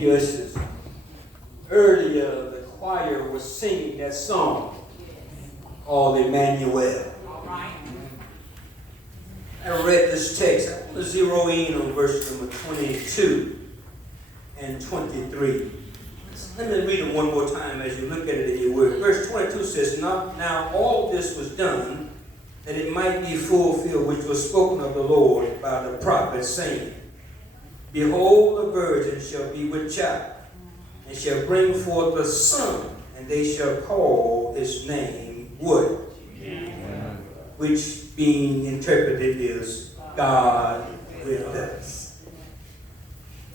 Thank you, Ushers. Earlier, the choir was singing that song called Emanuel. I read this text. I want to zero in on verse number 22 and 23. Let me read them one more time as you look at it in your word. Verse 22 says, Now all this was done, that it might be fulfilled, which was spoken of the Lord by the prophet, saying, Behold, a virgin shall be with child, and shall bring forth a son, and they shall call his name what? Which being interpreted is God with us.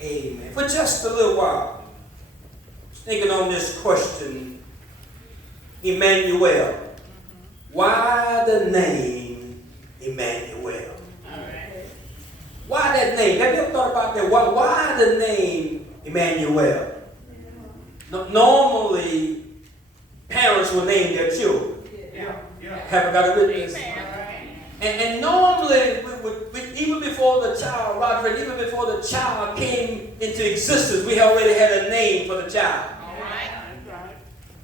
Amen. For just a little while, thinking on this question, Emanuel. Why the name Emanuel? Why that name? Have you ever thought about that? Why the name Emanuel? Normally, parents will name their children. Have I got a witness? And normally, even before the child, Roger, even before the child came into existence, we already had a name for the child.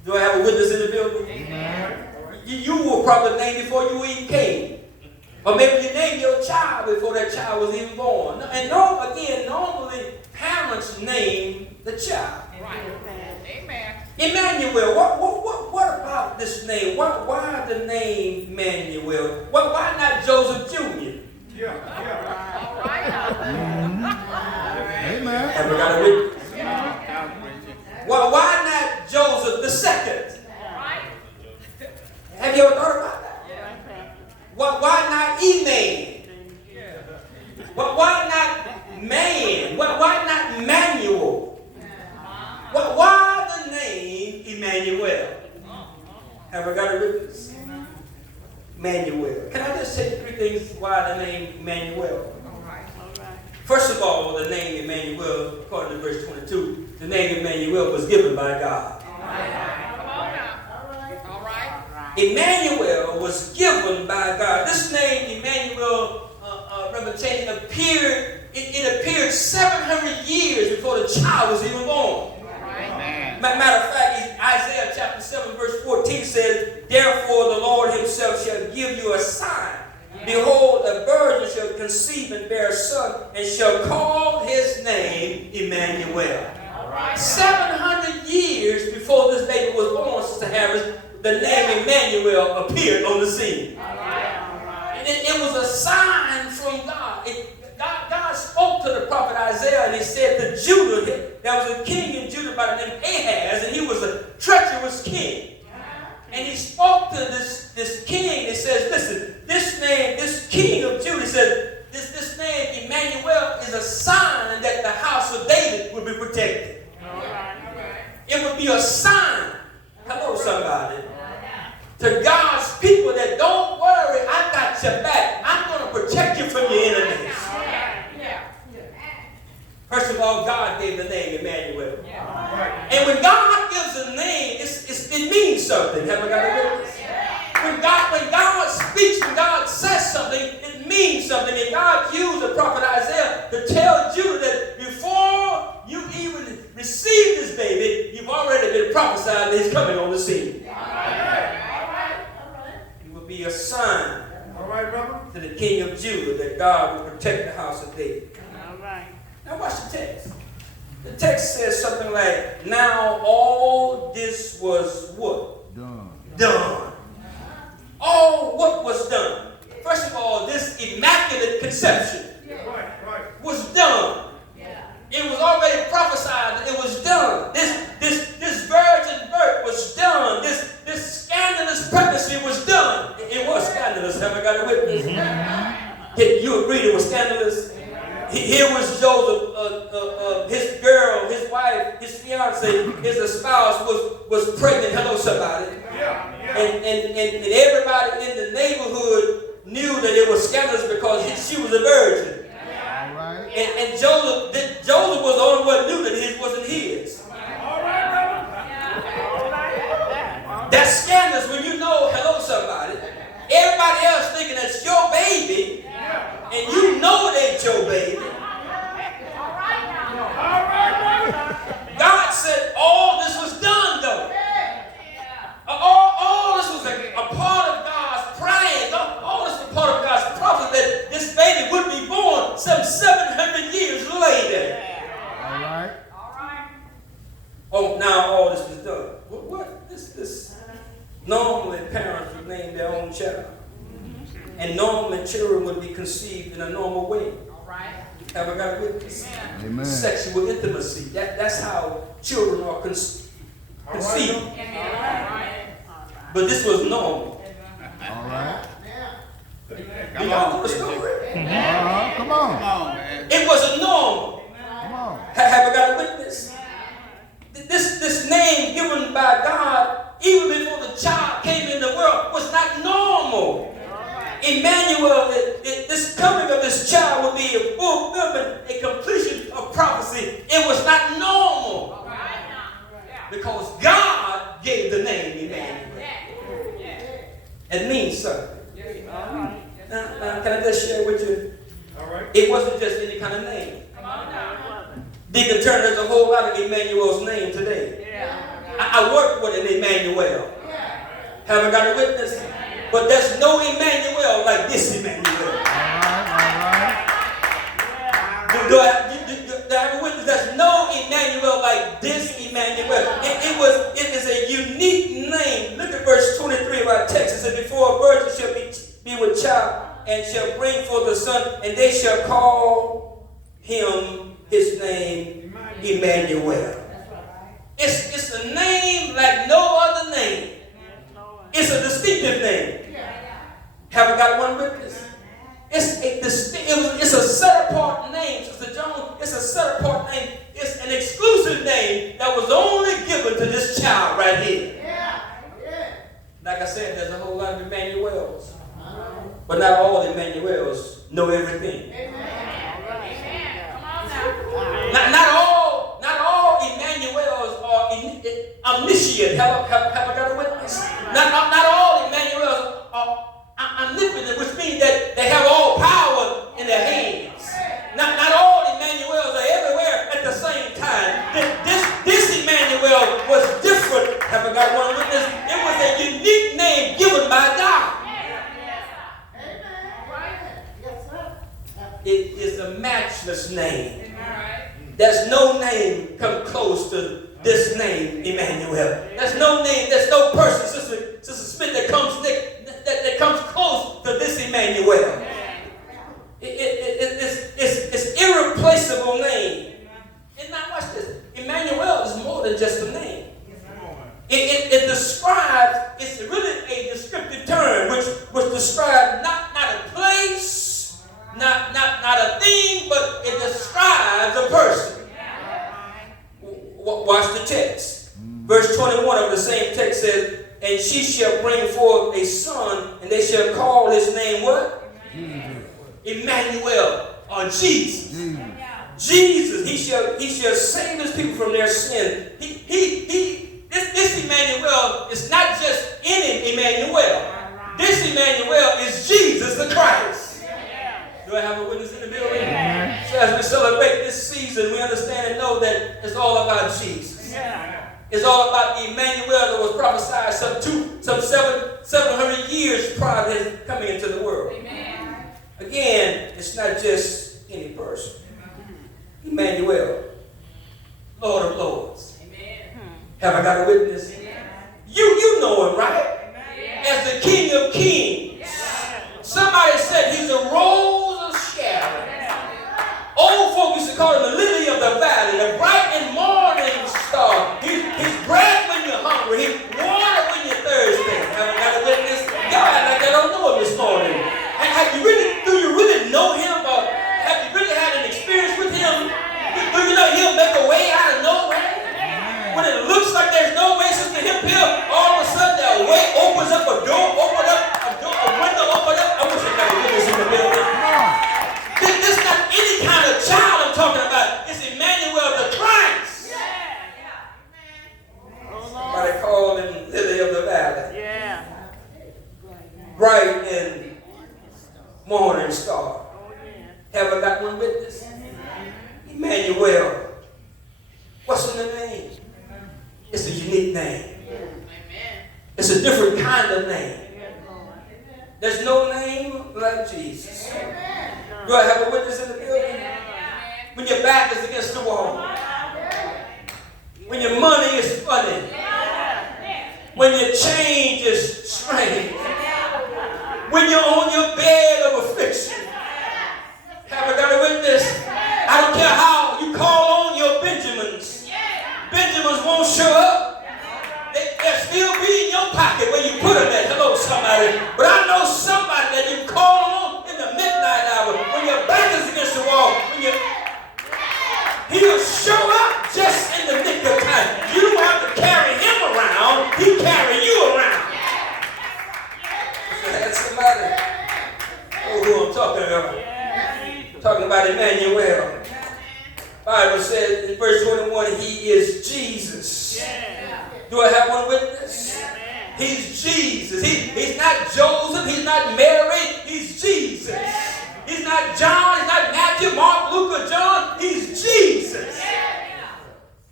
Do I have a witness in the building? Amen. You were probably named before you even came. Or maybe you named your child before that child was even born. And normally parents name the child. Right. Amen. Emanuel, what about this name? Why the name Emanuel? Why not Joseph Jr.? Yeah. All right. Amen. Have we got a witness? Well, why not Joseph the second? Have you ever thought about that? Why not E-Man? Why not man? Why not Manuel? Why the name Emanuel? Have I got a witness? Emmanuel. Can I just say three things why the name Emmanuel? First of all, the name Emmanuel, according to verse 22, the name Emmanuel was given by God. Emmanuel was given by God. This name, Emmanuel, appeared. It appeared 700 years before the child was even born. Matter of fact, Isaiah chapter 7, verse 14 says, Therefore the Lord himself shall give you a sign. Behold, a virgin shall conceive and bear a son, and shall call his name Emmanuel. 700 years before this baby was born, Sister Harris, the name Emmanuel appeared on the scene. And it was a sign from God. God spoke to the prophet Isaiah, and he said to Judah, there was a king in Judah by the name of Ahaz, and he was a treacherous king. And he spoke to this king and says, listen, this king of Judah said, this name Emmanuel is a sign that the house of David will be protected. It would be a sign, hello somebody, to God's people that don't worry, I got your back. I'm going to protect you from your enemies. First of all, God gave the name Emmanuel. And when God gives a name, it means something. Have I got a witness? When God speaks, when God says something, it means something. And God used the prophet Isaiah to tell Judah that before you even receive this baby, you've already been prophesied that he's coming on the scene. It will be a sign to the king of Judah that God will protect the house of David. Now watch the text. The text says something like, now all this was what? Done. All what was done? First of all, this immaculate conception was done. It was already prophesied that it was done. This virgin birth was done. This scandalous pregnancy was done. It was scandalous. Have I got a witness? Can you agree it was scandalous? Here was Joseph, his girl, his wife, his fiance, his spouse was pregnant. Hello, somebody. And everybody in the neighborhood knew that it was scandalous because she was a virgin. And Joseph was the only one who knew that his wasn't his. That's scandalous when you know, hello, somebody. Everybody else thinking that's your baby. And you know it ain't your baby. and children would be conceived in a normal way. All right. Have I got a witness? Amen. Sexual intimacy. That's how children are conceived. But this was normal. All right. Do y'all know the story? Come on. It wasn't normal. Come on. Have I got a witness? This name given by God, even before the child came in the world, was not normal. Emmanuel, this coming of this child would be a fulfillment, a completion of prophecy. It was not normal. Because God gave the name Emmanuel. It means something. Now, can I just share with you? It wasn't just any kind of name. Deacon Turner, there's a whole lot of Emmanuel's name today. I work with an Emmanuel. Have I got a witness? But there's no Emmanuel like this Emmanuel. Do I have a witness? There's no Emmanuel like this Emmanuel. It is a unique name. Look at verse 23 of our text. It says, before a virgin shall be with child and shall bring forth a son, and they shall call him his name Emmanuel. It's a name like no other name. It's a distinctive name. Have I got one witness? It's a set apart name, Sister Jones. It's a set apart name. It's an exclusive name that was only given to this child right here. Like I said, there's a whole lot of Emmanuels, but not all Emmanuels know everything. Not all Emmanuels are omniscient. Have I got a witness? Not all Emmanuels are omnipotent, which means that they have all power in their hands. Not all Emmanuels are everywhere at the same time. This Emmanuel was different. Have I got one witness? It was a unique name given by God. It is a matchless name. There's no name come close to this name, Emmanuel. There's no name, there's no person, Sister Smith, that comes close to this Emmanuel. It's irreplaceable name. And now watch this. Emmanuel is more than just a name. It describes, it's really a descriptive term which describes not a place, not a thing, but it describes a person. Watch the text. Verse 21 of the same text says, and she shall bring forth a son, and they shall call his name what? Emmanuel, or Jesus. Jesus, he shall save his people from their sin. This Emmanuel is not just any Emmanuel. This Emmanuel is Jesus the Christ. Do I have a witness in the building? So as we celebrate this season, we understand and know that it's all about Jesus. It's all about the Emmanuel that was prophesied some 700 years prior to his coming into the world. Again, it's not just any person. Emmanuel, Lord of Lords. Have I got a witness? You know him, right? As the King of Kings. Somebody said he's a rose of Sharon. Old folk used to call him the lily of the valley, the bright and morning star. He's bread when you're hungry. He's water when you're thirsty. Have I got a witness? Y'all act like I don't know him this morning. Do you really know him? Or have you really had an experience with him? Do you know he'll make a way out of nowhere? When it looks like there's no way, Sister Hip, all of a sudden a way opens up, a window opens up. I wish I got a witness in the building. This is not any kind of child I'm talking about. It's Emmanuel the Christ. Somebody called him Lily of the Valley. Bright and morning star. Have I got one witness? Emmanuel. What's in the name? It's a unique name. It's a different kind of name. There's no name like Jesus. Do I have a witness in the building? When your back is against the wall. When your money is funny. When your change is strange. When you're on your bed of affliction. somebody. But I know somebody that you call on in the midnight hour when your back is against the wall. He'll show up just in the nick of time. You don't have to carry him around. He carry you around. That's somebody. Oh, who I'm talking about. I'm talking about Emanuel. Bible says in verse 21, he is Jesus. Do I have one witness? He's Jesus. He's not Joseph. He's not Mary. He's Jesus. He's not John. He's not Matthew, Mark, Luke, or John. He's Jesus.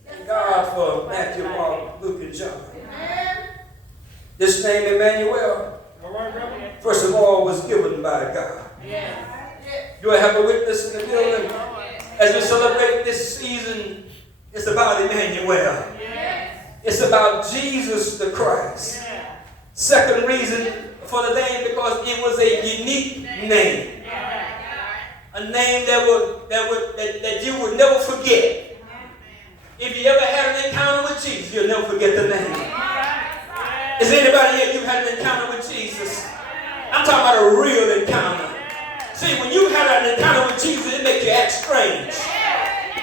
Thank God for Matthew, Mark, Luke, and John. This name, Emanuel, first of all, was given by God. Do I have a witness in the building? As we celebrate this season, it's about Emanuel. It's about Jesus the Christ. Second reason for the name, because it was a unique name. A name that you would never forget. If you ever had an encounter with Jesus, you'll never forget the name. Is anybody here, you've had an encounter with Jesus? I'm talking about a real encounter. See, when you have an encounter with Jesus, it makes you act strange.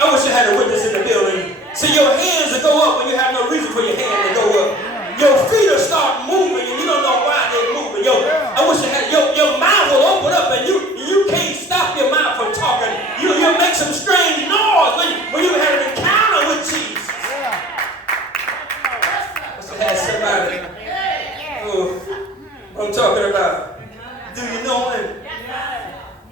I wish I had a witness in the building. See, your hands will go up when you have no reason for your hand to go up. Your feet will start moving and you don't know why they're moving. I wish I had, your mouth will open up and you can't stop your mouth from talking. You'll make some strange noise when you have an encounter with Jesus. I must have had somebody. Oh, what I'm talking about. Do you know him?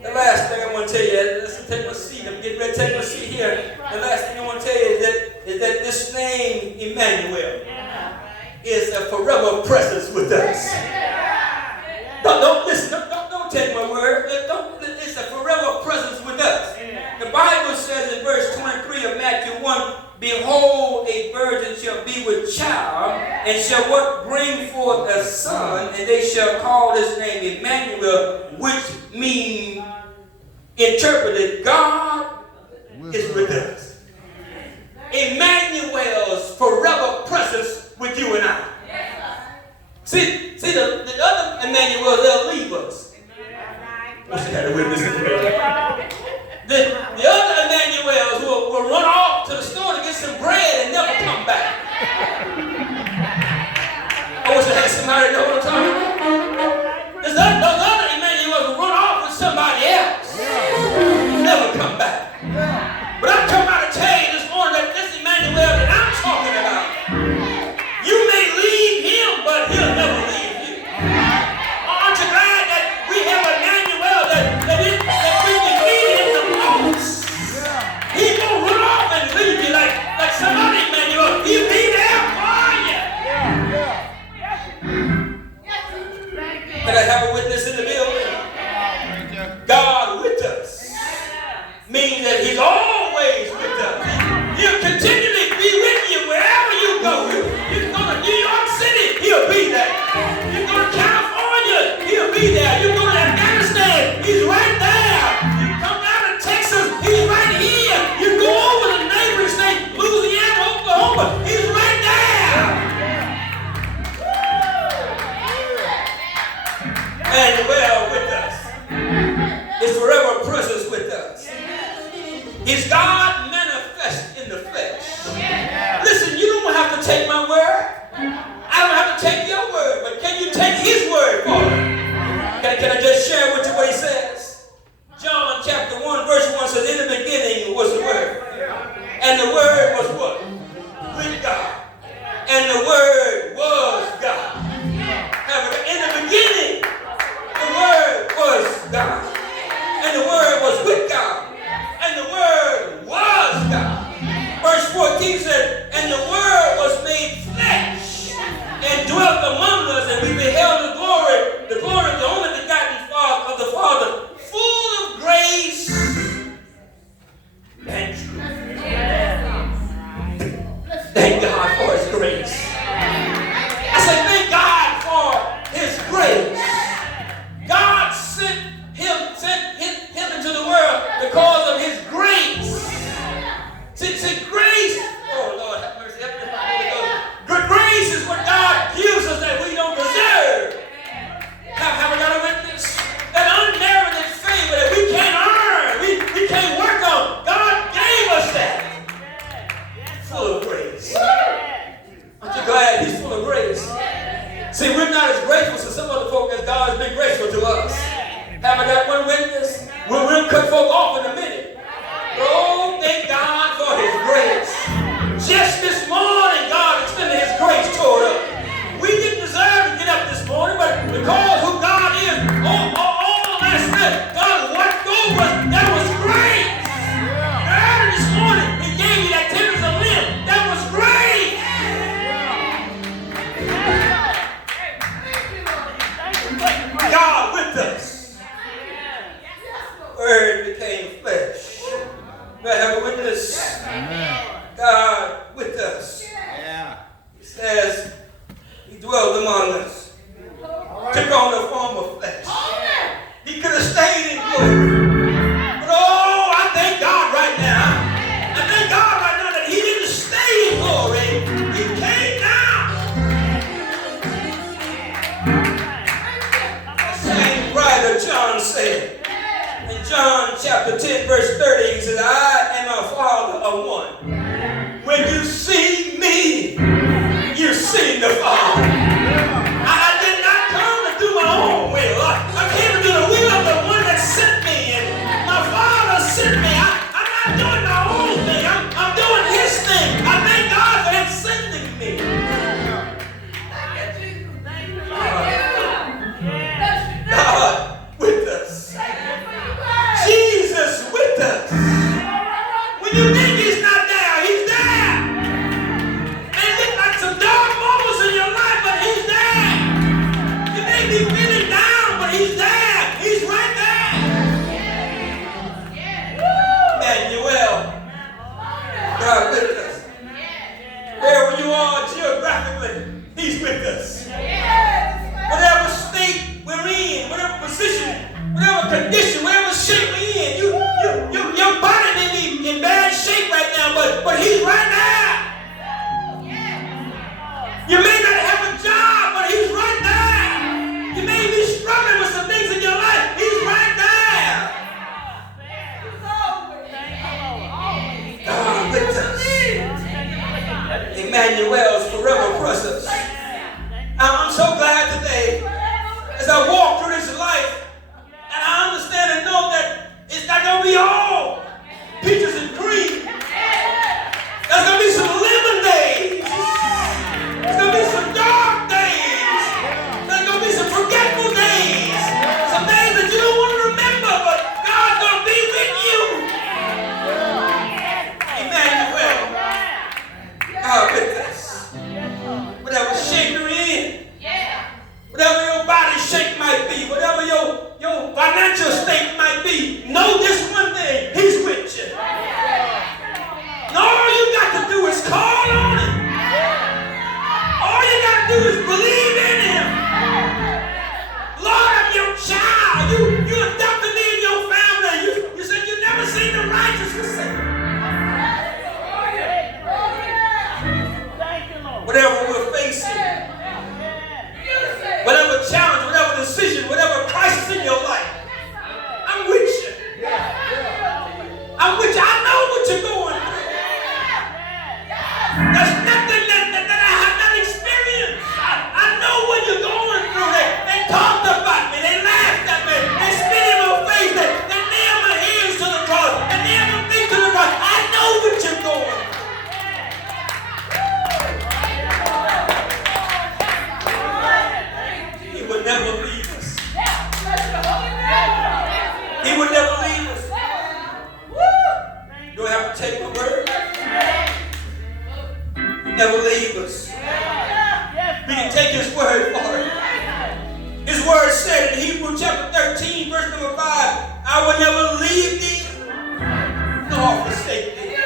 The last thing I want to tell you, let's take my seat. I'm getting ready to take my seat here. The last thing I want to tell you is that this name, Emanuel, is a forever presence with us. Don't listen. Don't take my word. It's a forever presence with us. The Bible says in verse 23 of Matthew 1, behold, a virgin shall be with child, and shall what? Bring forth a son, and they shall call his name Emmanuel, which means, interpreted, God is with us. Emmanuel's forever presence with you and I. See the other Emmanuel, they'll leave us. Wish I had a witness in the building. The other Emmanuels will run off to the store to get some bread and never come back. I wish I had somebody know what I'm talking about. Those other Emmanuels will run off with somebody else. Never come back. But I'm coming out to tell you this morning that this Emmanuel that I'm talking about, you may leave full of grace. Aren't you glad he's full of grace? See, we're not as grateful to some other folk as God has been grateful to us. Haven't got one witness? We'll cut folk off in a minute. Oh, thank God for his grace. Just this morning, God extended his grace toward us. We didn't deserve to get up this morning, but because who God is, all last night, God watched over us. That was grace. Early this morning, he gave you that tenderness of limb. That was grace. God with us. Word became flesh. Do I have a witness? God with us. He says, he dwelled among us. Took on the form of flesh. He could have stayed in glory. But oh, I thank God right now. I thank God right now that he didn't stay in glory. He came down. The same writer John said. In John chapter 10 verse 30, he says, I and my Father are one. When you see me, you see the Father. I did not come to do my own will. I came to do the will of the one that sent me. And my Father sent me. I'm not doing my own thing. I'm doing his thing. I thank God for him sending me. God with us. Jesus with us. When you think he's not there, he's there. It look like some dark moments in your life, but he's there. You may be feeling down, but he's there. He's right there. Emanuel, God with us. Wherever you are geographically, he's with us. Whatever state we're in, whatever position, whatever condition, whatever shape we're in, your body may be in bad shape right now, but he's right there. You may not have a job, but he's right there. You may be struggling with some things in your life. He's right there. God with us. Emmanuel's forever presence. I'm so glad today as I walk through this life and I understand and know that it's not going to be all peaches and cream. There's going to be some lemon days. There's going to be some dark days. There's going to be some forgetful days. Some days that you don't want to remember, but God's going to be with you. Emmanuel. God with us. Whatever shape you're in. Whatever your body shape might be. Whatever your financial state might be. Know this one thing. He's with you. And all you got to do is call on him. All you got to do is believe in him. Lord, I'm your child. You adopted me in your family. You said you never seen the righteous forsaken. Whatever we're facing, whatever challenge, whatever decision, whatever crisis in your life, I'm with you. I'm with you. I know what you're going through. There's nothing that I have not experienced. I know what you're going through. They talked about me. They laughed at me. They spit in my face. They nailed my hands to the cross. They nailed my feet to the cross. I know what you're going through. He would never leave us. He would never leave us. You don't have to take my word. He never leave us. We can take his word for it. His word said in Hebrews chapter 13, verse number 5, I will never leave thee nor forsake thee.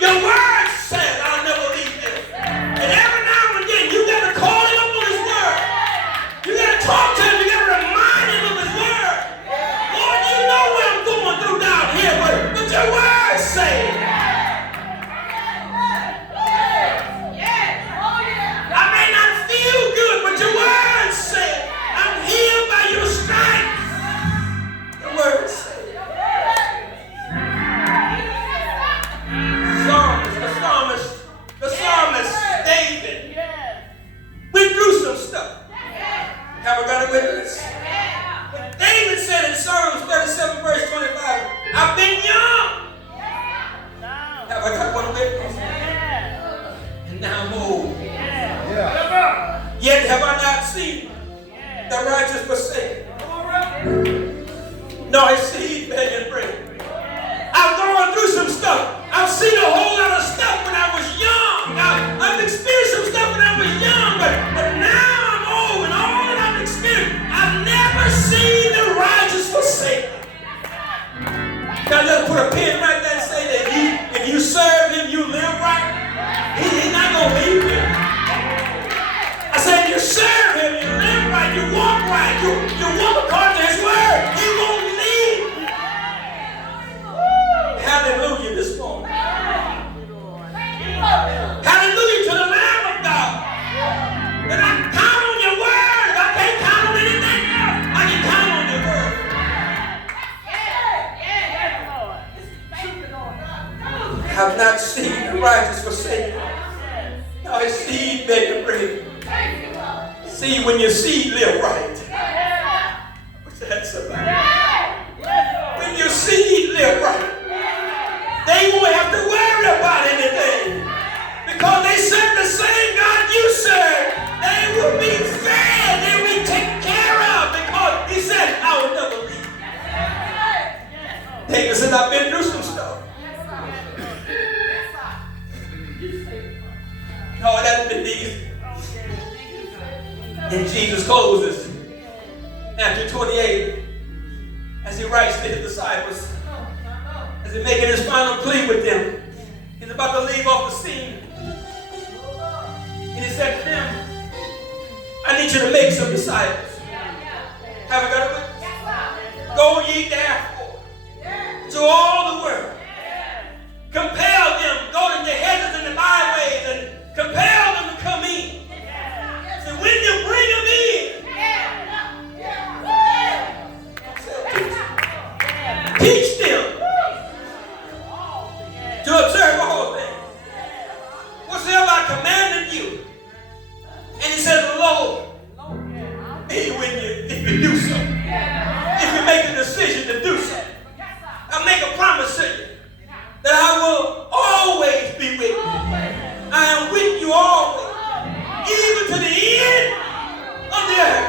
Your word says I'll never leave thee. And every now and again, you got to call him up on his word. You got to talk to him. You got to remind him of his word. Lord, you know what I'm going through down here, but your word says. I may not feel good, but your word says I'm healed by your stripes. Your word says. now I'm old. Yeah. Yet have I not seen the righteous forsaken, nor his seed begging bread. I've gone through some stuff. I've seen a whole lot of stuff when I was young. I've experienced some stuff when I was young, but now I'm old, and all that I've experienced, I've never seen the righteous forsaken. Can I just put a pin right there and say that if you serve him, you live right? He's not going to leave you. I said, you serve him, you live right, you walk right, you walk according to his word. He won't leave you. Hallelujah this morning. Hallelujah to the Lamb of God. And I count on your word. If I can't count on anything else, I can count on your word. Have not seen the righteous forsaken, nor his seed begging bread. See, when your seed live right. What's that about? When your seed live right, they won't have to worry about anything. Because they serve the same God you serve. They will be fed. They will be taken care of. Because he said, I will never leave you. David said, I've been through some stuff. No, it hasn't been easy. And Jesus closes Matthew 28 as he writes to his disciples, as he's making his final plea with them. He's about to leave off the scene. And he said to them, I need you to make some disciples. Have I got a witness? Go ye therefore to all the world. Compel them, go to the hedges and the byways and compel them to come in. So when you bring them in, teach them to observe all things whatsoever I commanded you. And he says, Lord, be with you if you do so. If you make a decision to do so. I'll make a promise to you that I will always be with you. I am with you always, even to the end of the earth.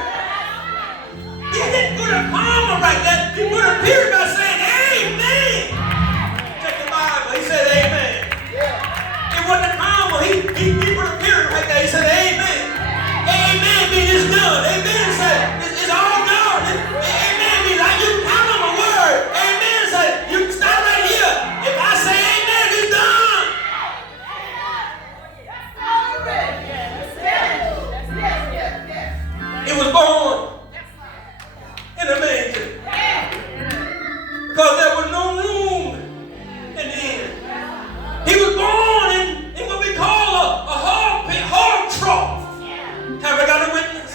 He didn't put a comma right there. He put a period by saying, amen. Check the Bible. He said, amen. It wasn't a comma. He put a period right there. He said, amen. Amen means it's done. Amen said, it's all done. Amen means like you count on my word. Amen said, you stop right here. If I say amen, it's done. He was born in a manger because there was no room in the inn. He was born in what we call a hog pit, hog trough. Have I got a witness?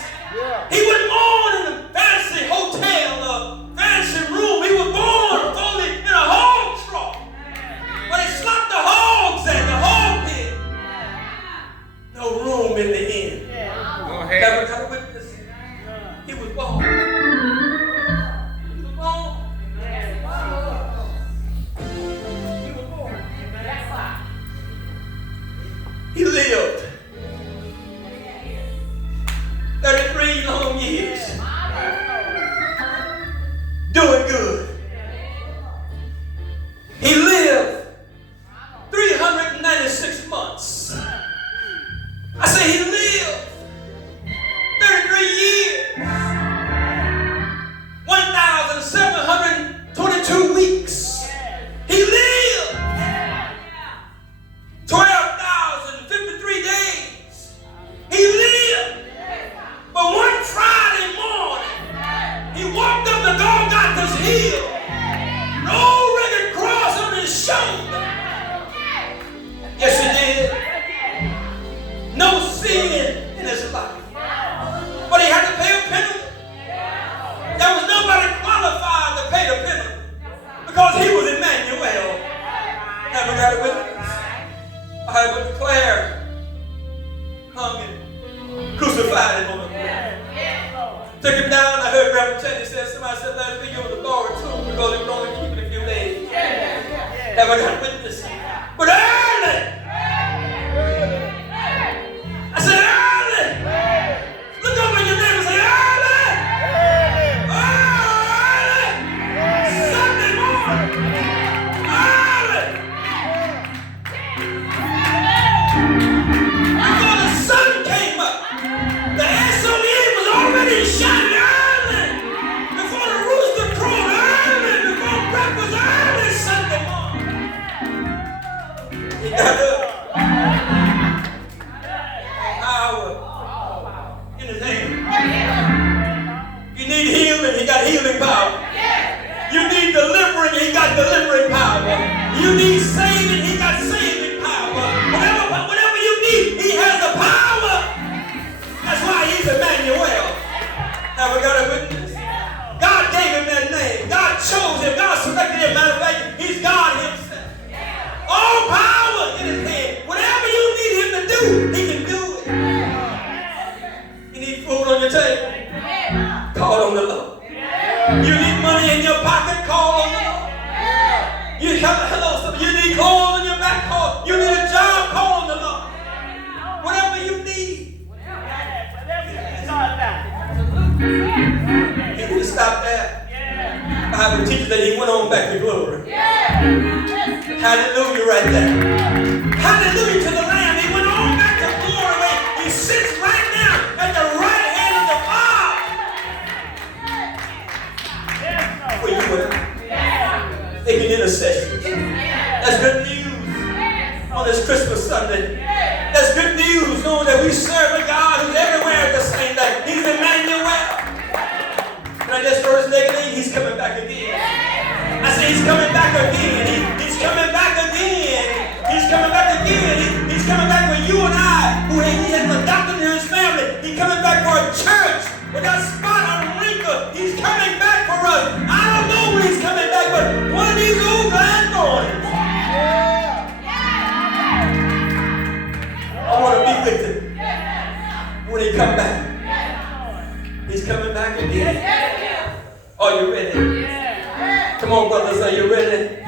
He wasn't born in a fancy hotel, a fancy room. He was born fully in a hog trough where they slopped the hogs in the hog pit. No room in the inn. Go ahead. Have I got a witness? He was born. He was born. He was born. He lived 33 long years doing good. He lived 396 months. I say he lived 33 years, 1,722 weeks. He lived 12,053 days. He lived. But one Friday morning, he walked up the Golgotha's hill, no rugged cross on his shoulder. Yes, he did. No sin in his life. But he had to pay a penalty. There was nobody qualified to pay the penalty because he was Emanuel. Have we got a witness? I will declare, hung him, crucified him on the cross. Took him down. I heard Reverend Chetty say, somebody said last week it was a borrowed tomb because he was only keeping a few days. Have I got a witness? But early Hallelujah right there. Hallelujah to the Lamb. He went on back to glory where he sits right now at the right hand of the Father. For you and I. Making intercessions. That's good news on this Christmas Sunday. That's good news knowing that we serve a God who's everywhere at the same time. He's Emanuel. And I just heard his negative, he's coming back again. I say he's coming back again. He's coming back again. He's coming back again. He's coming back for you and I, who he has adopted into his family. He's coming back for a church without spot or wrinkle. He's coming back for us. I don't know when he's coming back, but one of these old glad mornings, I want to be with him when he come back. He's coming back again. Are you ready? Come on, brothers, are you ready?